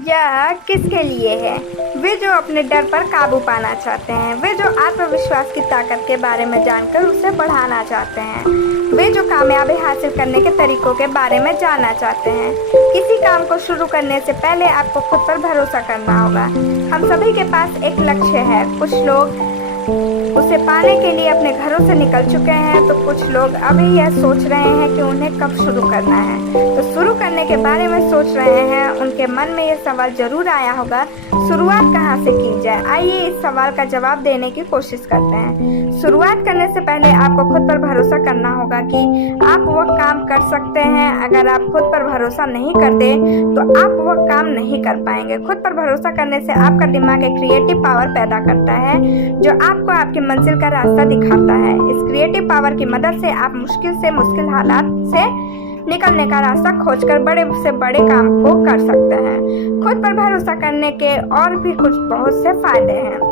यह किसके लिए है? वे जो अपने डर पर काबू पाना चाहते हैं, वे जो आत्मविश्वास की ताकत के बारे में जानकर उसे बढ़ाना चाहते हैं, वे जो कामयाबी हासिल करने के तरीकों के बारे में जानना चाहते हैं। किसी काम को शुरू करने से पहले आपको खुद पर भरोसा करना होगा। हम सभी के पास एक लक्ष्य है। कुछ लोग उसे पाने के लिए अपने घरों से निकल चुके हैं, तो कुछ लोग अभी यह सोच रहे हैं कि उन्हें कब शुरू करना है। तो शुरू करने के बारे में सोच रहे हैं, उनके मन में यह सवाल जरूर आया होगा, शुरुआत कहाँ से की जाए? आइए इस सवाल का जवाब देने की कोशिश करते हैं। शुरुआत करने से पहले आपको खुद पर भरोसा करना होगा कि आप वह काम कर सकते हैं। अगर आप खुद पर भरोसा नहीं करते तो आप वह काम नहीं कर पाएंगे। खुद पर भरोसा करने से आपका दिमाग एक क्रिएटिव पावर पैदा करता है जो आपको आपकी मंजिल का रास्ता दिखाता है। इस क्रिएटिव पावर की मदद से आप मुश्किल से मुश्किल हालात से निकलने का रास्ता खोजकर बड़े से बड़े काम को कर सकते हैं। खुद पर भरोसा करने के और भी कुछ बहुत से फायदे हैं।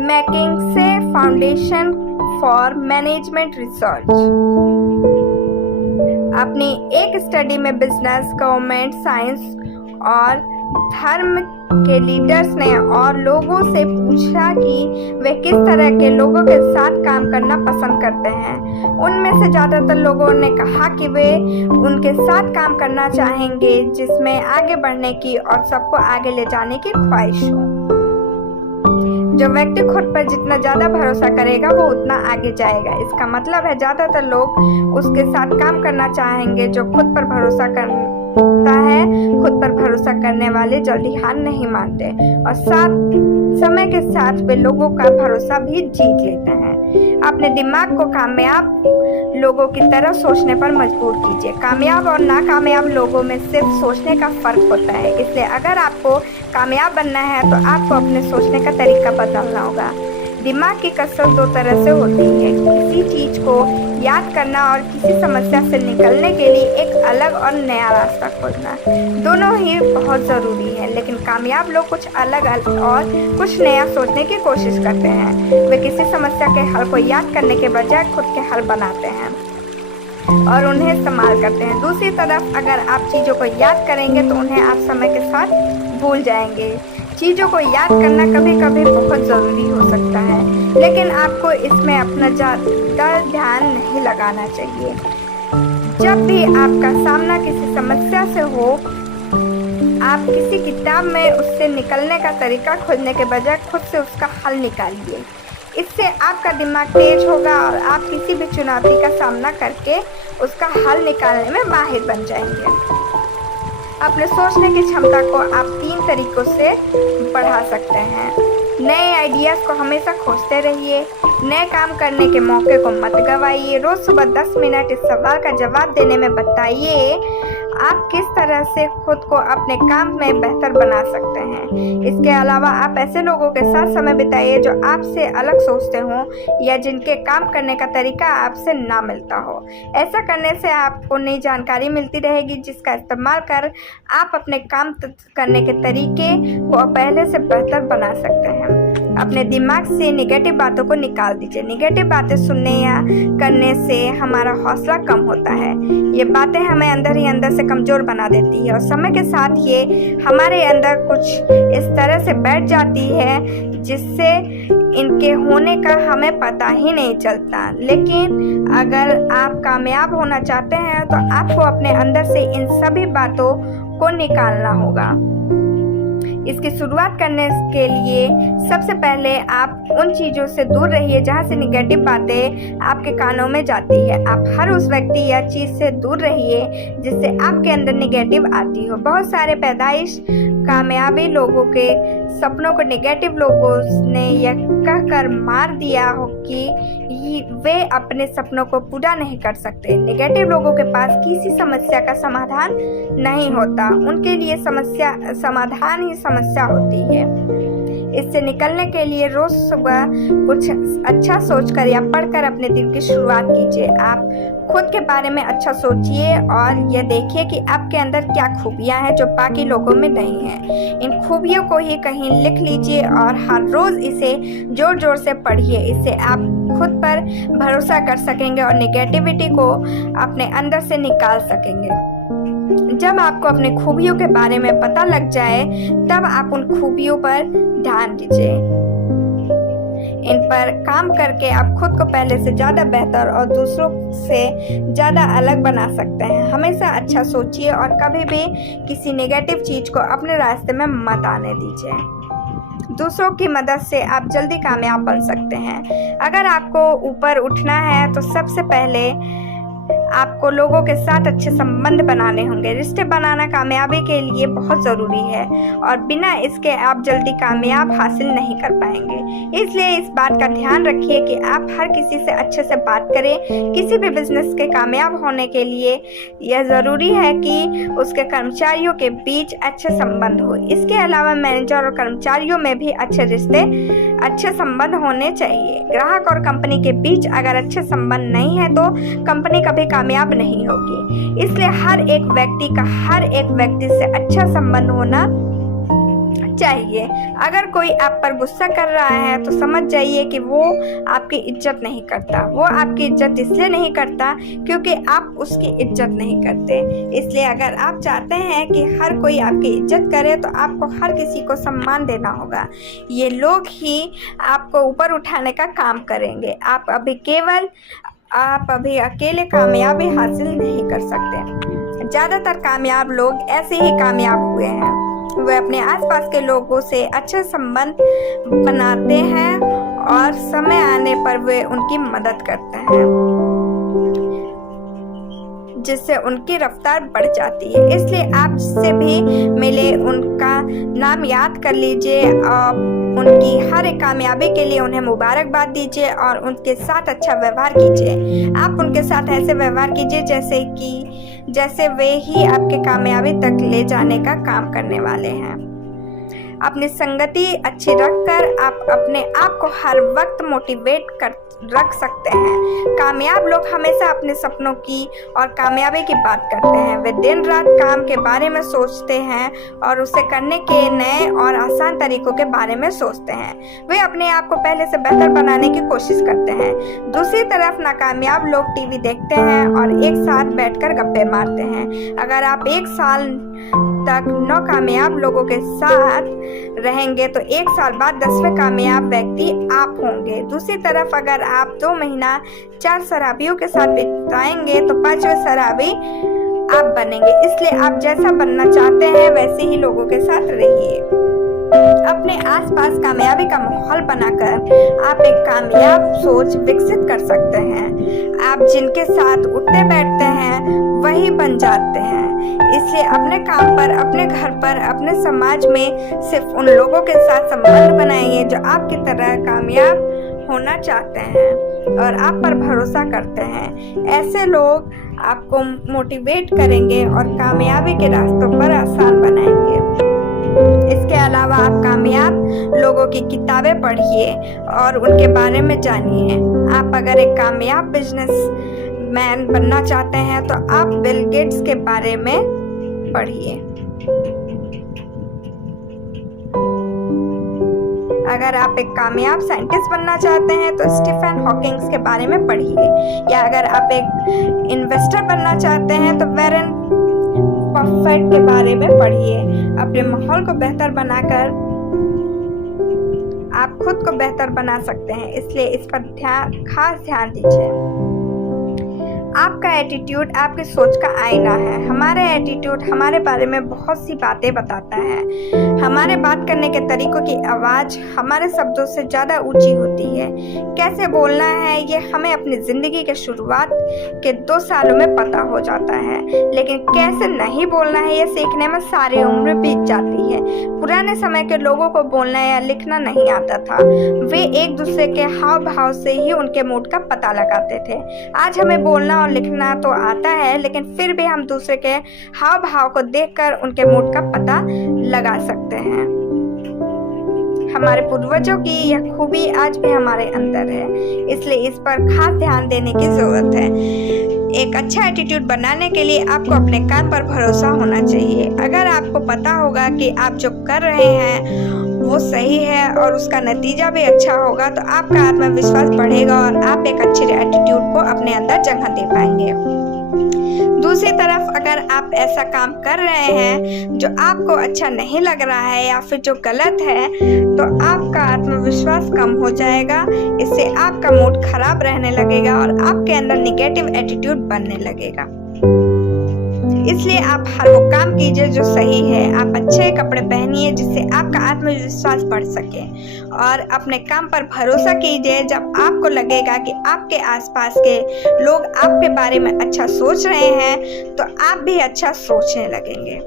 मैकिंसे फाउंडेशन फॉर मैनेजमेंट रिसर्च अपनी एक स्टडी में बिजनेस, गवर्नमेंट, साइंस और धर्म के लीडर्स ने और लोगों से पूछा कि वे किस तरह के लोगों के साथ काम करना पसंद करते हैं। उनमें से ज़्यादातर लोगों ने कहा कि वे उनके साथ काम करना चाहेंगे जिसमें आगे बढ़ने की और सबको आगे ले जाने की ख्वाहिश हो। जो व्यक्ति खुद पर जितना ज़्यादा भरोसा करेगा वो उतना आगे जाएगा। इसका मतलब है ज़्यादातर लोग उसके साथ काम करना चाहेंगे जो खुद पर भरोसा करता है। खुद पर भरोसा करने वाले जल्दी हार नहीं मानते और समय के साथ वे लोगों का भरोसा भी जीत लेते हैं। अपने दिमाग को कामयाब लोगों की तरह सोचने पर मजबूर कीजिए। कामयाब और नाकामयाब लोगों में सिर्फ सोचने का फर्क होता है। इसलिए अगर आपको कामयाब बनना है तो आपको अपने सोचने का तरीका बदलना होगा। दिमाग की कसरत दो तरह से होती है, किसी चीज़ को याद करना और किसी समस्या से निकलने के लिए एक अलग और नया रास्ता खोजना। दोनों ही बहुत ज़रूरी है, लेकिन कामयाब लोग कुछ अलग और कुछ नया सोचने की कोशिश करते हैं। वे किसी समस्या के हल को याद करने के बजाय खुद के हल बनाते हैं और उन्हें इस्तेमाल करते हैं। दूसरी तरफ अगर आप चीज़ों को याद करेंगे तो उन्हें आप समय के साथ भूल जाएंगे। चीज़ों को याद करना कभी कभी बहुत ज़रूरी हो सकता है, लेकिन आपको इसमें अपना ज़्यादा ध्यान नहीं लगाना चाहिए। जब भी आपका सामना किसी समस्या से हो, आप किसी किताब में उससे निकलने का तरीका खोजने के बजाय खुद से उसका हल निकालिए। इससे आपका दिमाग तेज होगा और आप किसी भी चुनौती का सामना करके उसका हल निकालने में माहिर बन जाएंगे। अपने सोचने की क्षमता को आप 3 तरीकों से बढ़ा सकते हैं। नए आइडियाज़ को हमेशा खोजते रहिए। नए काम करने के मौके को मत गवाइए। रोज़ सुबह 10 मिनट इस सवाल का जवाब देने में बताइए, आप किस तरह से खुद को अपने काम में बेहतर बना सकते हैं। इसके अलावा आप ऐसे लोगों के साथ समय बिताइए जो आपसे अलग सोचते हों या जिनके काम करने का तरीका आपसे ना मिलता हो। ऐसा करने से आपको नई जानकारी मिलती रहेगी जिसका इस्तेमाल कर आप अपने काम करने के तरीके को पहले से बेहतर बना सकते हैं। अपने दिमाग से नेगेटिव बातों को निकाल दीजिए। नेगेटिव बातें सुनने या करने से हमारा हौसला कम होता है। ये बातें हमें अंदर ही अंदर से कमज़ोर बना देती है और समय के साथ ये हमारे अंदर कुछ इस तरह से बैठ जाती है जिससे इनके होने का हमें पता ही नहीं चलता। लेकिन अगर आप कामयाब होना चाहते हैं तो आपको अपने अंदर से इन सभी बातों को निकालना होगा। इसकी शुरुआत करने के लिए सबसे पहले आप उन चीज़ों से दूर रहिए जहाँ से निगेटिव बातें आपके कानों में जाती है। आप हर उस व्यक्ति या चीज़ से दूर रहिए जिससे आपके अंदर निगेटिव आती हो। बहुत सारे पैदाइश कामयाबी लोगों के सपनों को नेगेटिव लोगों ने यह कहकर मार दिया हो कि वे अपने सपनों को पूरा नहीं कर सकते। नेगेटिव लोगों के पास किसी समस्या का समाधान नहीं होता, उनके लिए समाधान ही समस्या होती है। इससे निकलने के लिए रोज सुबह कुछ अच्छा सोचकर या पढ़कर अपने दिन की शुरुआत कीजिए। आप खुद के बारे में अच्छा सोचिए और यह देखिए कि आपके अंदर क्या खूबियां हैं जो बाकी लोगों में नहीं है। इन खूबियों को ही कहीं लिख लीजिए और हर रोज इसे जोर जोर से पढ़िए। इससे आप खुद पर भरोसा कर सकेंगे और नेगेटिविटी को अपने अंदर से निकाल सकेंगे। जब आपको अपनी खूबियों के बारे में पता लग जाए तब आप उन खूबियों पर ध्यान दीजिए। इन पर काम करके आप खुद को पहले से ज़्यादा बेहतर और दूसरों से ज़्यादा अलग बना सकते हैं। हमेशा अच्छा सोचिए और कभी भी किसी नेगेटिव चीज़ को अपने रास्ते में मत आने दीजिए। दूसरों की मदद से आप जल्दी कामयाब बन सकते हैं। अगर आपको ऊपर उठना है तो सबसे पहले आपको लोगों के साथ अच्छे संबंध बनाने होंगे। रिश्ते बनाना कामयाबी के लिए बहुत ज़रूरी है और बिना इसके आप जल्दी कामयाब हासिल नहीं कर पाएंगे। इसलिए इस बात का ध्यान रखिए कि आप हर किसी से अच्छे से बात करें। किसी भी बिजनेस के कामयाब होने के लिए यह ज़रूरी है कि उसके कर्मचारियों के बीच अच्छे संबंध हो। इसके अलावा मैनेजर और कर्मचारियों में भी अच्छे रिश्ते, अच्छे संबंध होने चाहिए। ग्राहक और कंपनी के बीच अगर अच्छे संबंध नहीं है तो कंपनी कभी कामयाब नहीं होगी। इसलिए हर एक व्यक्ति से अच्छा संबंध होना चाहिए। अगर कोई आप पर गुस्सा कर रहा है तो समझ जाइए कि वो आपकी इज्जत नहीं करता। वो आपकी इज्जत इसलिए नहीं करता क्योंकि आप उसकी इज्जत नहीं करते। इसलिए अगर आप चाहते हैं कि हर कोई आपकी इज्जत करे तो आपको हर किसी को सम्मान देना होगा। ये लोग ही आपको ऊपर उठाने का काम करेंगे। आप अभी अकेले कामयाबी हासिल नहीं कर सकते। ज़्यादातर कामयाब लोग ऐसे ही कामयाब हुए हैं। वे अपने आसपास के लोगों से अच्छे संबंध बनाते हैं और समय आने पर वे उनकी मदद करते हैं, जिससे उनकी रफ्तार बढ़ जाती है। इसलिए आप जिससे भी मिले उनका नाम याद कर लीजिए और उनकी हर एक कामयाबी के लिए उन्हें मुबारकबाद दीजिए और उनके साथ अच्छा व्यवहार कीजिए। आप उनके साथ ऐसे व्यवहार कीजिए जैसे वे ही आपके कामयाबी तक ले जाने का काम करने वाले हैं। अपनी संगति अच्छी रखकर आप अपने आप को हर वक्त मोटिवेट रख सकते हैं। कामयाब लोग हमेशा अपने सपनों की और कामयाबी की बात करते हैं। वे दिन रात काम के बारे में सोचते हैं और उसे करने के नए और आसान तरीकों के बारे में सोचते हैं। वे अपने आप को पहले से बेहतर बनाने की कोशिश करते हैं। दूसरी तरफ नाकामयाब लोग टीवी देखते हैं और एक साथ बैठकर गप्पे मारते हैं। अगर आप एक साल तक 9 कामयाब लोगों के साथ रहेंगे तो एक साल बाद 10वें कामयाब व्यक्ति आप होंगे। दूसरी तरफ अगर आप 2 महीना 4 शराबियों के साथ बिताएंगे तो 5वें शराबी आप बनेंगे। इसलिए आप जैसा बनना चाहते हैं वैसे ही लोगों के साथ रहिए। अपने आसपास कामयाबी का माहौल बनाकर आप एक कामयाब सोच विकसित कर सकते हैं। आप जिनके साथ उठते बैठते हैं वही बन जाते हैं। इसलिए अपने काम पर, अपने घर पर, अपने समाज में सिर्फ उन लोगों के साथ संबंध बनाइए जो आपकी तरह कामयाब होना चाहते हैं और आप पर भरोसा करते हैं। ऐसे लोग आपको मोटिवेट करेंगे और कामयाबी के रास्तों पर आसान बनाएंगे। इसके अलावा आप कामयाब लोगों की किताबें पढ़िए और उनके बारे में जानिए। आप अगर एक कामयाब बिजनेसमैन बनना चाहते हैं तो आप बिल गेट्स के बारे में पढ़िए। अगर आप एक कामयाब साइंटिस्ट बनना चाहते हैं तो स्टीफन हॉकिंग के बारे में पढ़िए। या अगर आप एक इन्वेस्टर बनना चाहते हैं तो वॉरेन बफेट के बारे में पढ़िए। अपने माहौल को बेहतर बनाकर आप खुद को बेहतर बना सकते हैं। इसलिए इस पर खास ध्यान दीजिए। आपका एटीट्यूड आपकी सोच का आईना है। हमारा एटीट्यूड हमारे बारे में बहुत सी बातें बताता है। हमारे बात करने के तरीकों की आवाज़ हमारे शब्दों से ज़्यादा ऊंची होती है। कैसे बोलना है ये हमें अपनी ज़िंदगी के शुरुआत के 2 सालों में पता हो जाता है, लेकिन कैसे नहीं बोलना है ये सीखने में सारी उम्र बीत जाती है। पुराने समय के लोगों को बोलना या लिखना नहीं आता था। वे एक दूसरे के हाव भाव से ही उनके मूड का पता लगाते थे। आज हमें बोलना और लिखना तो आता है, लेकिन फिर भी हम दूसरे के हाव भाव को देखकर उनके मूड का पता लगा सकते हैं। हमारे पूर्वजों की यह खूबी आज भी हमारे अंदर है, इसलिए इस पर खास ध्यान देने की जरूरत है। एक अच्छा एटीट्यूड बनाने के लिए आपको अपने काम पर भरोसा होना चाहिए। अगर आपको पता होगा कि आप जो कर रहे हैं वो सही है और उसका नतीजा भी अच्छा होगा तो आपका आत्मविश्वास बढ़ेगा और आप एक अच्छे एटीट्यूड को अपने अंदर जगह दे पाएंगे। दूसरी तरफ अगर आप ऐसा काम कर रहे हैं जो आपको अच्छा नहीं लग रहा है या फिर जो गलत है, तो आपका आत्मविश्वास कम हो जाएगा। इससे आपका मूड खराब रहने लगेगा और आपके अंदर निगेटिव एटीट्यूड बनने लगेगा। इसलिए आप हर वो काम कीजिए जो सही है। आप अच्छे कपड़े पहनिए जिससे आपका आत्मविश्वास बढ़ सके, और अपने काम पर भरोसा कीजिए। जब आपको लगेगा कि आपके आसपास के लोग आपके बारे में अच्छा सोच रहे हैं, तो आप भी अच्छा सोचने लगेंगे।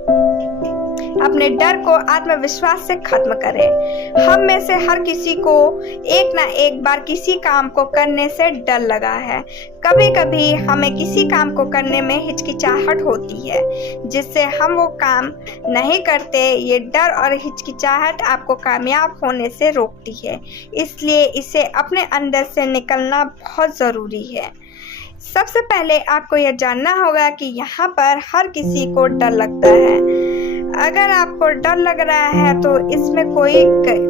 अपने डर को आत्मविश्वास से खत्म करें। हम में से हर किसी को एक ना एक बार किसी काम को करने से डर लगा है। कभी कभी हमें किसी काम को करने में हिचकिचाहट होती है, जिससे हम वो काम नहीं करते। ये डर और हिचकिचाहट आपको कामयाब होने से रोकती है, इसलिए इसे अपने अंदर से निकलना बहुत ज़रूरी है। सबसे पहले आपको यह जानना होगा कि यहाँ पर हर किसी को डर लगता है। अगर आपको डर लग रहा है तो इसमें कोई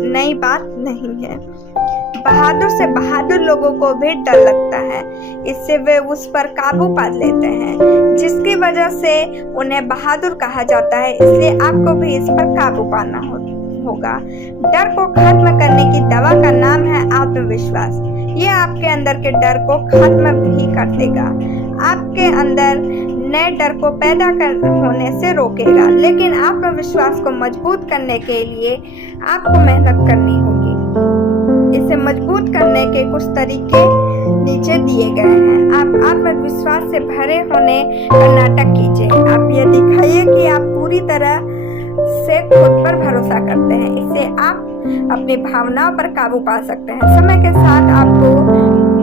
नई बात नहीं है। बहादुर से बहादुर लोगों को भी डर लगता है, इससे वे उस पर काबू पा लेते हैं, जिसकी वजह से उन्हें बहादुर कहा जाता है। इसलिए आपको भी इस पर काबू पाना होगा। डर को खत्म करने की दवा का नाम है आत्मविश्वास। ये आपके अंदर के डर को खत्म भी कर देगा, आपके अंदर नए डर को पैदा होने से रोकेगा। लेकिन आत्मविश्वास को मजबूत करने के लिए आपको मेहनत करनी होगी। इसे मजबूत करने के कुछ तरीके नीचे दिए गए हैं। आप आत्मविश्वास से भरे होने का नाटक कीजिए। आप ये दिखाइए कि आप पूरी तरह से खुद पर भरोसा करते हैं। इससे आप अपनी भावनाओं पर काबू पा सकते हैं। समय के साथ आपको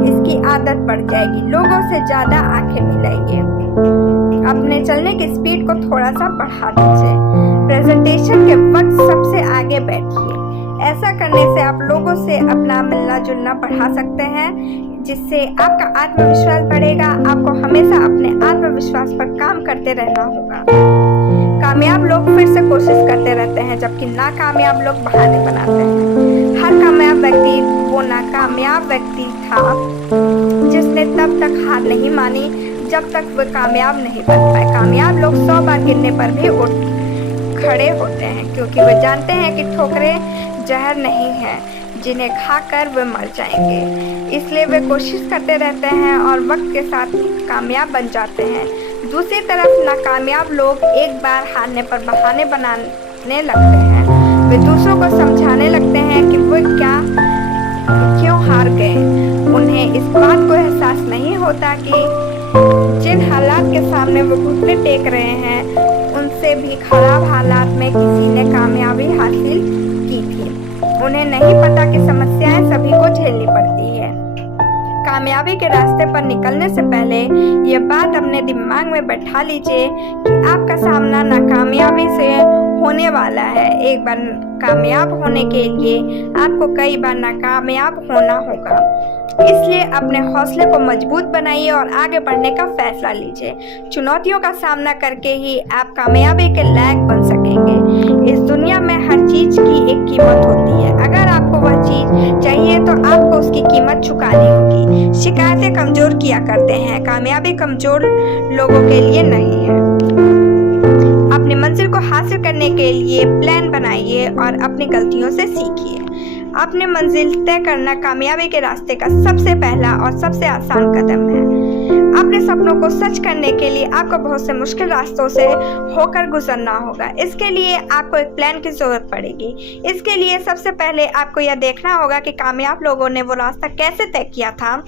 इसकी आदत पड़ जाएगी। लोगों से ज्यादा आंखें मिलाइए। अपने चलने की स्पीड को थोड़ा सा बढ़ा दीजिए। प्रेजेंटेशन के वक्त सबसे आगे बैठिए। ऐसा करने से आप लोगों से अपना मिलना जुलना बढ़ा सकते हैं, जिससे आपका आत्मविश्वास बढ़ेगा। आपको हमेशा अपने आत्मविश्वास पर काम करते रहना होगा। कामयाब लोग फिर से कोशिश करते रहते हैं, जबकि नाकामयाब लोग बहाने बनाते हैं। हर कामयाब व्यक्ति वो नाकामयाब व्यक्ति था जिसने तब तक हार नहीं मानी जब तक वो कामयाब नहीं बन पाए। कामयाब लोग 100 बार गिरने पर भी उठ खड़े होते हैं, क्योंकि वे जानते हैं कि ठोकरें जहर नहीं है जिन्हें खाकर वे मर जाएंगे। इसलिए वे कोशिश करते रहते हैं और वक्त के साथ कामयाब बन जाते हैं। दूसरी तरफ नाकामयाब लोग एक बार हारने पर बहाने बनाने लगते हैं। वे दूसरों को समझाने लगते हैं कि वे क्यों हार गए। उन्हें इस बात को एहसास नहीं होता कि जिन हालात के सामने वो घुटने टेक रहे हैं, उनसे भी खराब हालात में किसी ने कामयाबी हासिल की थी। उन्हें नहीं पता कि समस्याएं सभी को झेलनी पड़ती है। कामयाबी के रास्ते पर निकलने से पहले ये बात अपने दिमाग में बैठा लीजिए कि आपका सामना नाकामयाबी से होने वाला है। एक बार कामयाब होने के लिए आपको कई बार नाकामयाब होना होगा। इसलिए अपने हौसले को मजबूत बनाइए और आगे बढ़ने का फैसला लीजिए। चुनौतियों का सामना करके ही आप कामयाबी के लायक बन सकेंगे। इस दुनिया में हर चीज की एक कीमत होती है। अगर आपको वह चीज चाहिए तो आपको उसकी कीमत चुकानी होगी। शिकायतें कमजोर किया करते हैं, कामयाबी कमजोर लोगों के लिए नहीं है। अपनी मंजिल को हासिल करने के लिए प्लान बनाइए और अपनी गलतियों से सीखिए। अपनी मंजिल तय करना कामयाबी के रास्ते का सबसे पहला और सबसे आसान कदम है। अपने सपनों को सच करने के लिए आपको बहुत से मुश्किल रास्तों से होकर गुजरना होगा। इसके लिए आपको एक प्लान की जरूरत पड़ेगी। इसके लिए सबसे पहले आपको यह देखना होगा कि कामयाब लोगों ने वो रास्ता कैसे तय किया था।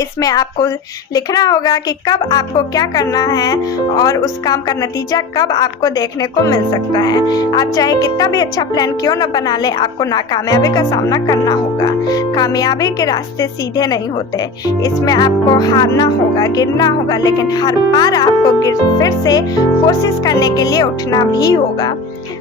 इसमें आपको लिखना होगा कि कब आपको क्या करना है और उस काम का नतीजा कब आपको देखने को मिल सकता है। आप चाहे कितना भी अच्छा प्लान क्यों न बना ले, आपको नाकामयाबी का सामना करना होगा। कामयाबी के रास्ते सीधे नहीं होते। इसमें आपको हारना होगा, गिरना होगा, लेकिन हर बार आपको फिर से कोशिश करने के लिए उठना भी होगा।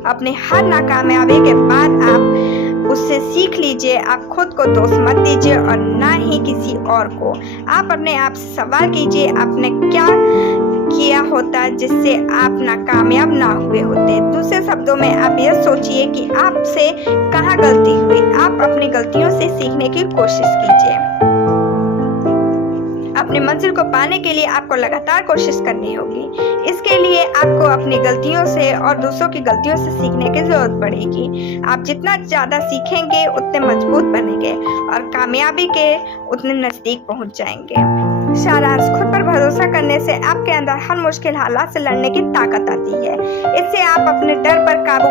अपनी हर नाकामयाबी के बाद आप उससे सीख लीजिए। आप खुद को दोष मत दीजिए और ना ही किसी और को। आप अपने आप से सवाल कीजिए, आपने क्या किया होता जिससे आप नाकामयाब ना हुए होते। दूसरे शब्दों में आप यह सोचिए कि आपसे कहाँ गलती हुई। आप अपनी गलतियों से सीखने की कोशिश कीजिए। अपनी मंजिल को पाने के लिए आपको लगातार कोशिश करनी होगी। इसके लिए आपको अपनी गलतियों से और दूसरों की गलतियों से सीखने की जरूरत पड़ेगी। आप जितना ज़्यादा सीखेंगे उतने मजबूत बनेंगे और कामयाबी के उतने नज़दीक पहुंच जाएंगे। सारांश, खुद पर भरोसा करने से आपके अंदर हर मुश्किल हालात से लड़ने की ताकत आती है। इससे आप अपने डर पर काबू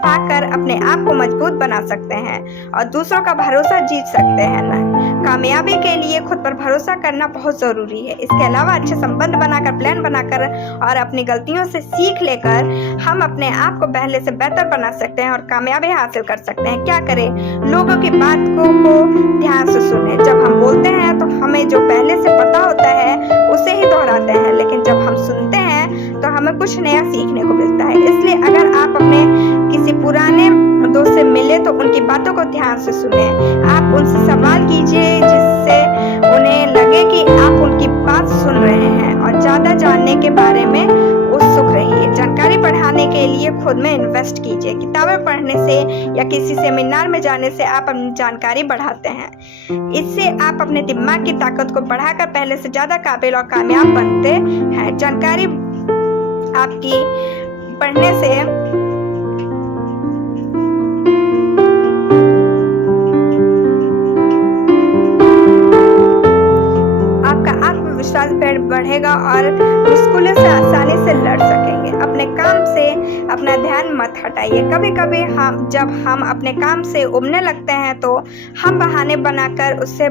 पाकर अपने आप को मजबूत बना सकते हैं और दूसरों का भरोसा जीत सकते हैं ना। कामयाबी के लिए खुद पर भरोसा करना बहुत ज़रूरी है। इसके अलावा अच्छे संबंध बनाकर, प्लान बनाकर और अपनी गलतियों से सीख लेकर हम अपने आप को पहले से बेहतर बना सकते हैं और कामयाबी हासिल कर सकते हैं। क्या करें? लोगों की बातों को ध्यान से सुनें। जब हम बोलते हैं तो हमें जो पहले से पता होता है उसे ही दोहराते हैं, लेकिन जब हम सुनते हैं तो हमें कुछ नया सीखने को मिलता है। इसलिए अगर आप अपने किसी पुराने दोस्त से मिले तो उनकी बातों को ध्यान से सुने। आप उनसे सवाल कीजिए जिससे उन्हें लगे कि आप उनकी बात सुन रहे हैं और ज़्यादा जानने के बारे में उत्सुक रहिए। जानकारी बढ़ाने के लिए खुद में इन्वेस्ट कीजिए। किताबें पढ़ने से या किसी सेमिनार में जाने से आप अपनी जानकारी बढ़ाते हैं। इससे आप अपने दिमाग की ताकत को बढ़ाकर पहले से ज़्यादा काबिल और कामयाब बनते हैं। जानकारी आपकी पढ़ने से आत्मविश्वास बढ़ेगा और मुश्किलों से आसानी से लड़ सकेंगे। अपने काम से अपना ध्यान मत हटाइए। कभी कभी जब हम अपने काम से उबने लगते हैं तो हम बहाने बनाकर उससे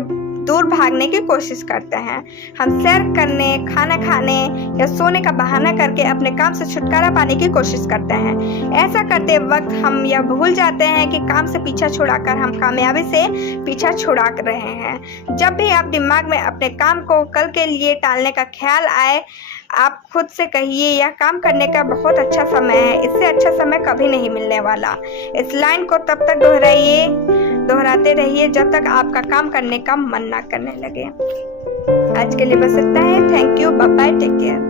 दूर भागने की कोशिश करते हैं। हम सैर करने, खाना खाने या सोने का बहाना करके अपने काम से छुटकारा पाने की कोशिश करते हैं। ऐसा करते वक्त हम यह भूल जाते हैं कि काम से पीछा छुड़ाकर हम कामयाबी से पीछा छुड़ा रहे हैं। जब भी आप दिमाग में अपने काम को कल के लिए टालने का ख्याल आए, आप खुद से कहिए यह काम करने का बहुत अच्छा समय है, इससे अच्छा समय कभी नहीं मिलने वाला। इस लाइन को तब तक दोहराते रहिए जब तक आपका काम करने का मन ना करने लगे। आज के लिए बस इतना है। Thank you, bye bye, take care.